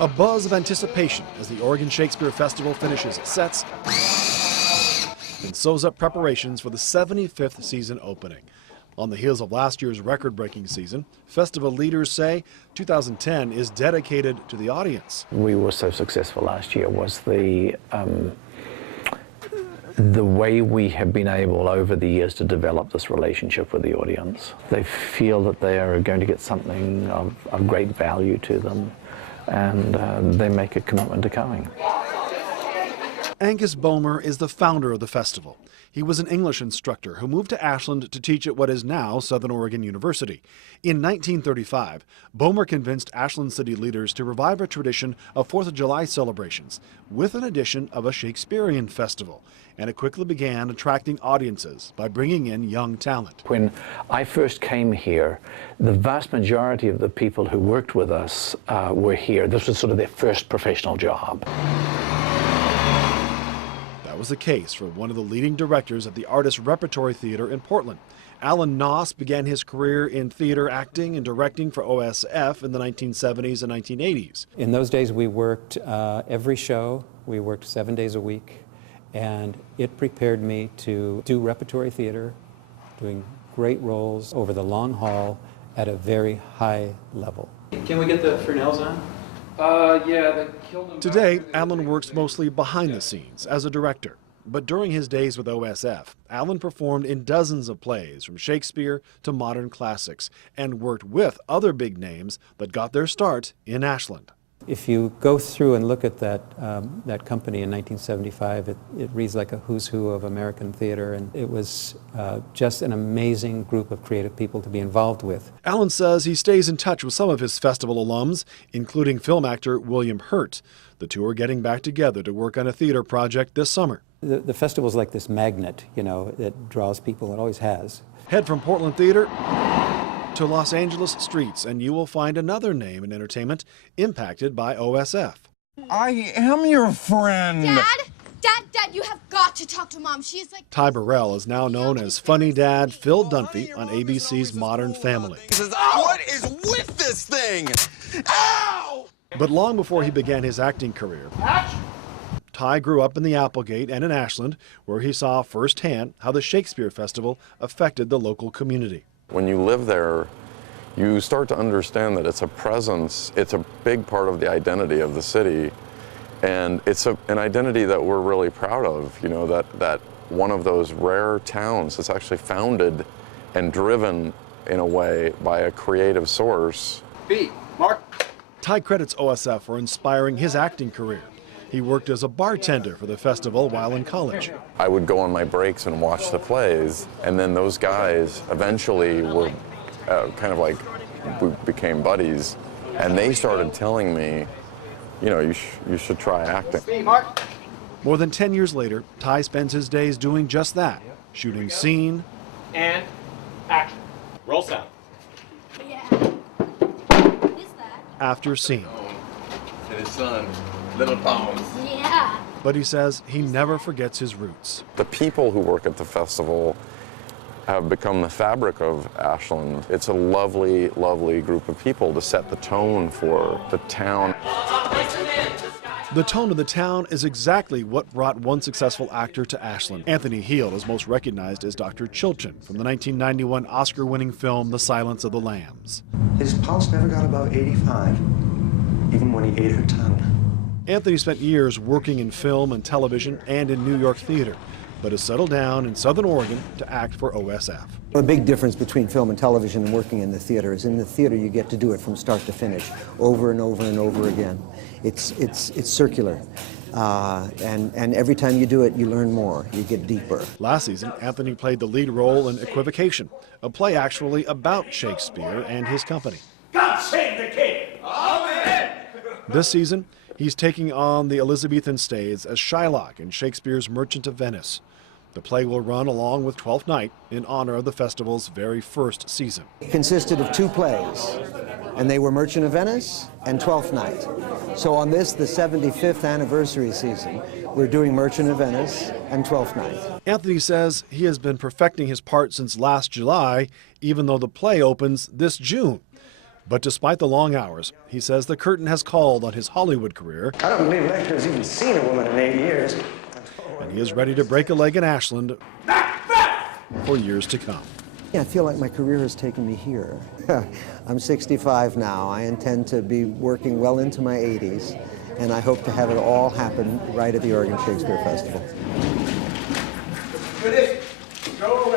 A buzz of anticipation as the Oregon Shakespeare Festival finishes its sets and sews up preparations for the 75th season opening. On the heels of last year's record-breaking season, festival leaders say 2010 is dedicated to the audience. We were so successful last year was the way we have been able over the years to develop this relationship with the audience. They feel that they are going to get something of great value to them, and they make a commitment to coming. Angus Bomer is the founder of the festival. He was an English instructor who moved to Ashland to teach at what is now Southern Oregon University. In 1935, Bomer convinced Ashland city leaders to revive a tradition of 4th of July celebrations with an addition of a Shakespearean festival. And it quickly began attracting audiences by bringing in young talent. When I first came here, the vast majority of the people who worked with us were here. This was sort of their first professional job. That was the case for one of the leading directors at the Artist Repertory Theater in Portland. Alan Noss began his career in theater acting and directing for OSF in the 1970s and 1980s. In those days we worked every show. We worked 7 days a week, and it prepared me to do repertory theater, doing great roles over the long haul at a very high level. Can we get the Fresnels on? Yeah, they killed him. Today, Alan works mostly behind the scenes as a director. But during his days with OSF, Alan performed in dozens of plays from Shakespeare to modern classics and worked with other big names that got their start in Ashland. If you go through and look at that company in 1975, it reads like a who's who of American theater, and it was just an amazing group of creative people to be involved with. Alan says he stays in touch with some of his festival alums, including film actor William Hurt. The two are getting back together to work on a theater project this summer. The festival's like this magnet, you know, that draws people. It always has. Head from Portland Theater to Los Angeles streets, and you will find another name in entertainment impacted by OSF. I am your friend. Dad, you have got to talk to Mom. She's like... Ty Burrell is now known as Funny Dad Phil Dunphy on ABC's Modern Family. He says, what is with this thing? Ow! But long before he began his acting career, Ty grew up in the Applegate and in Ashland, where he saw firsthand how the Shakespeare Festival affected the local community. When you live there, you start to understand that it's a presence, it's a big part of the identity of the city, and it's an identity that we're really proud of, you know, that one of those rare towns that's actually founded and driven in a way by a creative source. B, Mark. Ty credits OSF for inspiring his acting career. He worked as a bartender for the festival while in college. I would go on my breaks and watch the plays, and then those guys eventually were kind of like, we became buddies, and they started telling me, you know, you should try acting. More than 10 years later, Ty spends his days doing just that, shooting scene And action. Roll sound. Yeah. What is that? after scene. To his son, Little Palms. Yeah. But he says he never forgets his roots. The people who work at the festival have become the fabric of Ashland. It's a lovely, lovely group of people to set the tone for the town. The tone of the town is exactly what brought one successful actor to Ashland. Anthony Heald is most recognized as Dr. Chilton from the 1991 Oscar-winning film The Silence of the Lambs. His pulse never got above 85, even when he ate her tongue. Anthony spent years working in film and television and in New York theater, but has settled down in Southern Oregon to act for OSF. The big difference between film and television and working in the theater is in the theater you get to do it from start to finish, over and over and over again. It's circular, and every time you do it, you learn more, you get deeper. Last season, Anthony played the lead role in Equivocation, a play actually about Shakespeare and his company. God save the king! Amen! This season, he's taking on the Elizabethan stage as Shylock in Shakespeare's Merchant of Venice. The play will run along with Twelfth Night in honor of the festival's very first season. It consisted of two plays, and they were Merchant of Venice and Twelfth Night. So on this, the 75th anniversary season, we're doing Merchant of Venice and Twelfth Night. Anthony says he has been perfecting his part since last July, even though the play opens this June. But despite the long hours, he says the curtain has called on his Hollywood career. I don't believe Lecter's even seen a woman in 8 years. And he is ready to break a leg in Ashland for years to come. Yeah, I feel like my career has taken me here. I'm 65 now. I intend to be working well into my 80s, and I hope to have it all happen right at the Oregon Shakespeare Festival. Go!